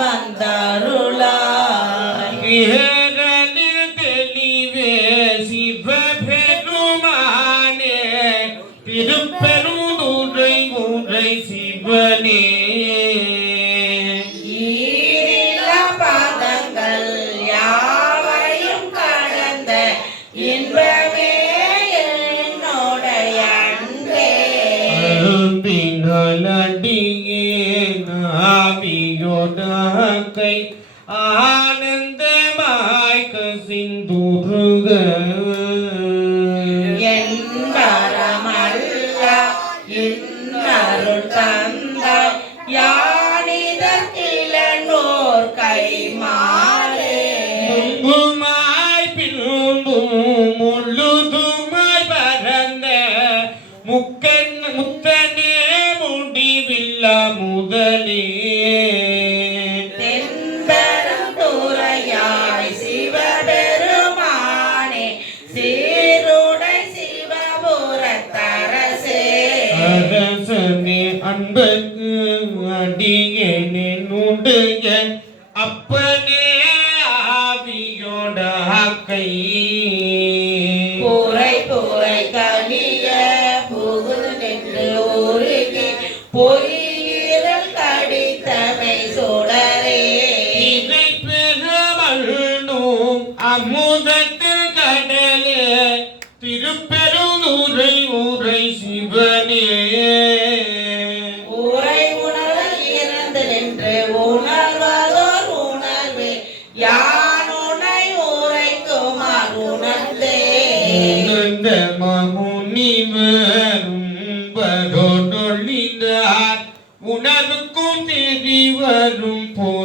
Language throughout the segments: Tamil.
வந்தாருளா കൊണ്ടാക്കൈ ആനന്ദമായി സിന്ദൂറുക செய்க. அப்பனே ஆவியோட கை பூரை பூரை கனிய புகுது நின்று ஊருக்கு பொய்யிரல் கடித்தமை சுடரே இதை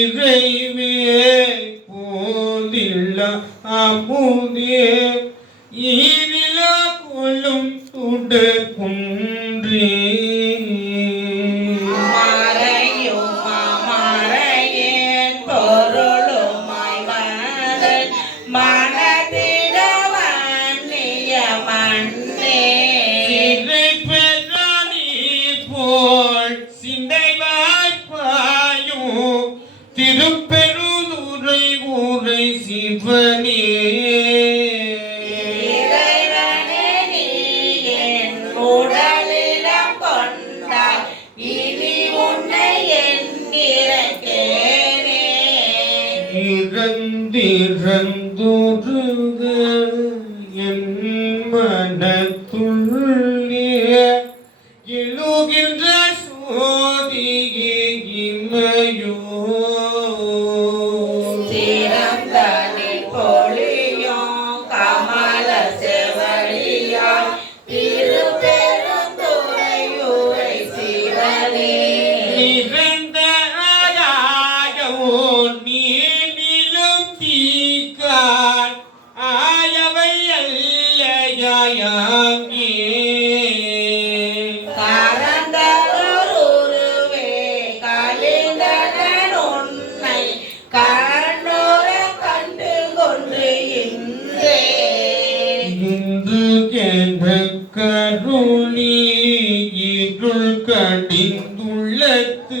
இறைவே போதில்ல அமுதே ஈரில கொள்ளும் துடு குன்றே. வந்திருந்துருக என் மனத்துள்ளிய எழுகின்ற சோதியே இமையோ. கடிந்துள்ளத்து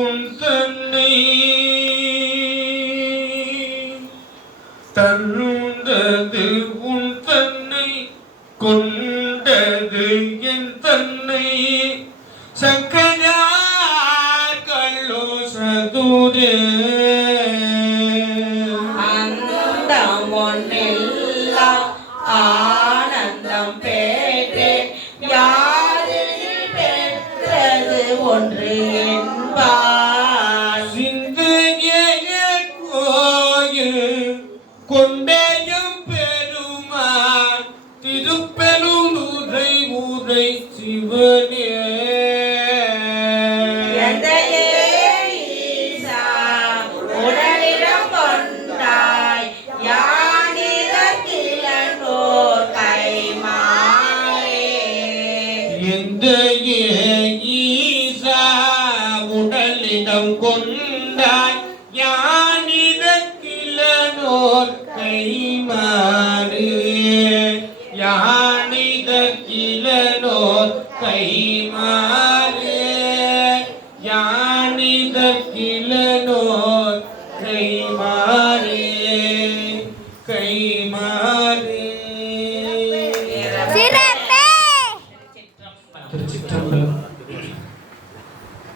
Bye. உள்ளம் கொண்டாய் யானித கிளனோர் கைமாறு. யானித கிளனோர் கைமாறு. யானித